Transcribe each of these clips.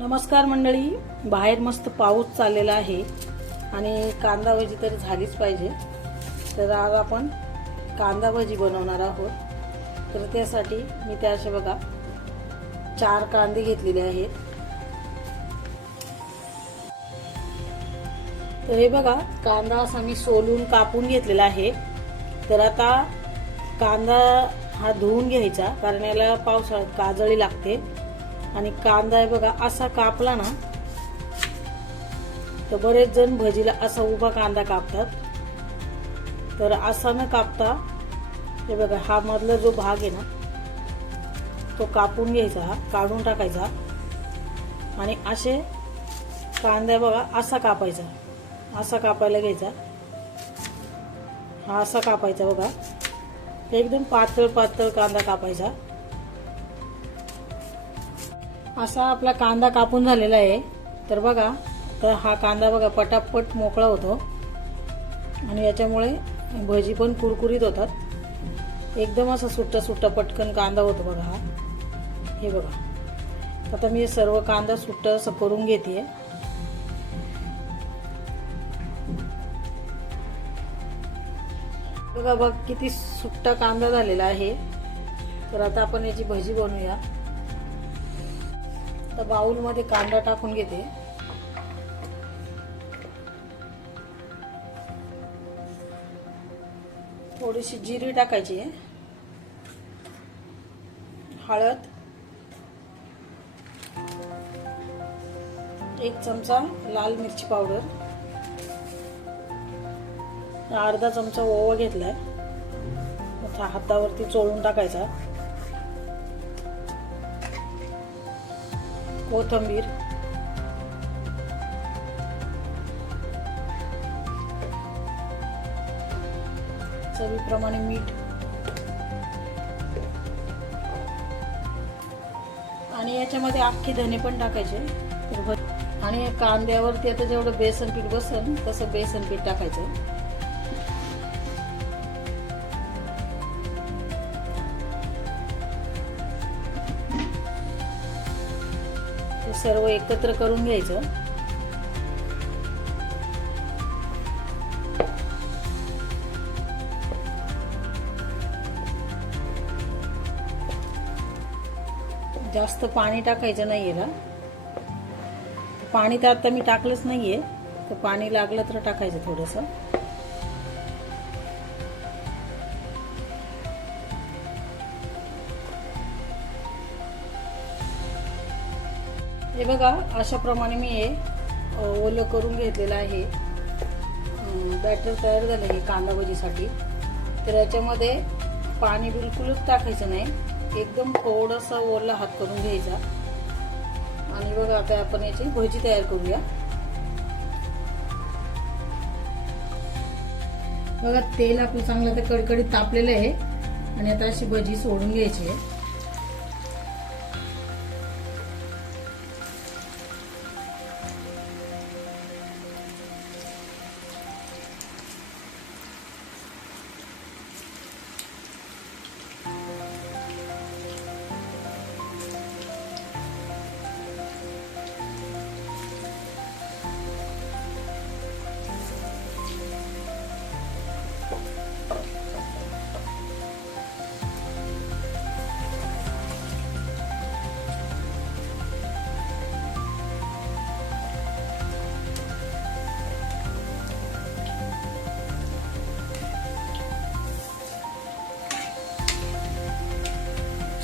नमस्कार मंडळी, बाहेर मस्त पाऊस चाललेला आहे आणि कांदा भजी तर झालीच पाहिजे. तर आज आपण कांदा भजी बनवणार आहोत. तर त्यासाठी मी असे बघा 4 कांदे घेतलेले आहेत. तर हे बघा कांदा असा मी सोलून कापून घेतलेला आहे. तर आता कांदा हा धुवून घ्यायचा, कारण याला पावसाळ्यात काजळी लागते. आणि कांदा आहे बघा असा कापला ना, तर बरेच जण भजीला असा उभा कांदा कापतात. तर असा न कापता हे बघा हा मधला जो भाग आहे ना तो कापून घ्यायचा, हा काढून टाकायचा आणि असे कांदा बघा असा कापायचा, असा कापायला घ्यायचा. हा असा कापायचा बघा, एकदम पातळ पातळ कांदा कापायचा. असा आपला कांदा कापून झालेला आहे. तर बघा, तर हा कांदा बघा पटापट मोकळा होतो आणि याच्यामुळे भजी पण कुरकुरीत होतात. एकदम असा सुट्टा सुट्टा पटकन कांदा होतो बघा हा. हे बघा आता मी सर्व कांदा सुट्टा असं करून घेते. बघा बघ किती सुट्टा कांदा झालेला आहे. तर आता आपण याची भजी बनवूया. तर बाउल मध्ये कांदा टाकून घेते. थोडीशी जिरी टाकायची आहे, हळद, 1 चमचा लाल मिरची पावडर, अर्धा चमचा ओवा घेतलाय, हातावरती चोळून टाकायचा. कोथिंबीर, चवीप्रमाणे मीठ आणि याच्यामध्ये अख्खे धने पण टाकायचे. आणि कांद्यावरती आता जेवढं बेसन पीठ बसन तसं बेसन पीठ टाकायचं. सर्व एकत्र करून घ्यायचं. जास्त पाणी टाकायचं नाहीये ना, पाणी तर आता मी टाकलंच नाहीये. तर पाणी लागलं तर टाकायचं थोडंसं. हे बघा अशा प्रमाणे मी हे ओलं करून घेतलेलं आहे. बॅटर तयार झालं आहे कांदा भजीसाठी. तर याच्यामध्ये पाणी बिलकुलच टाकायचं नाही, एकदम थोडंसं ओला हात करून घ्यायचा. आणि बघा आता आपण याची भजी तयार करूया. बघा तेल आपलं चांगलं तर कडकडीत तापलेलं आहे आणि आता अशी भजी सोडून घ्यायची आहे.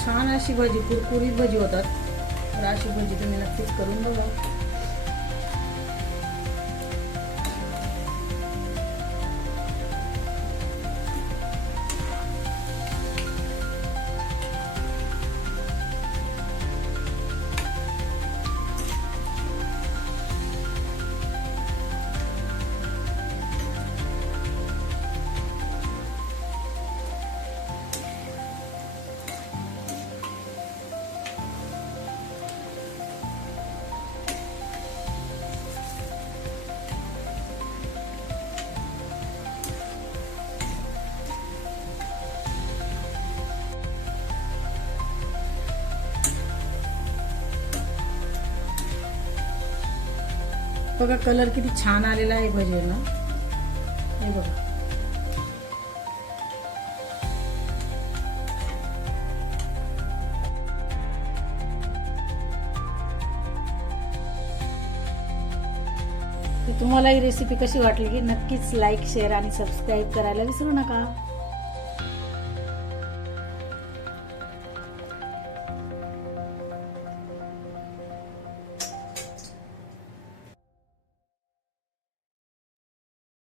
छान अशी भजी, कुरकुरीत भजी होतात. तर अशी भजी तुम्ही नक्कीच करून बघा. बघा कलर किती छान आलेला आहे भजीला. हे बघा. तुम्हाला ही रेसिपी कशी वाटली की नक्कीच लाईक शेअर आणि सबस्क्राईब करायला विसरू नका.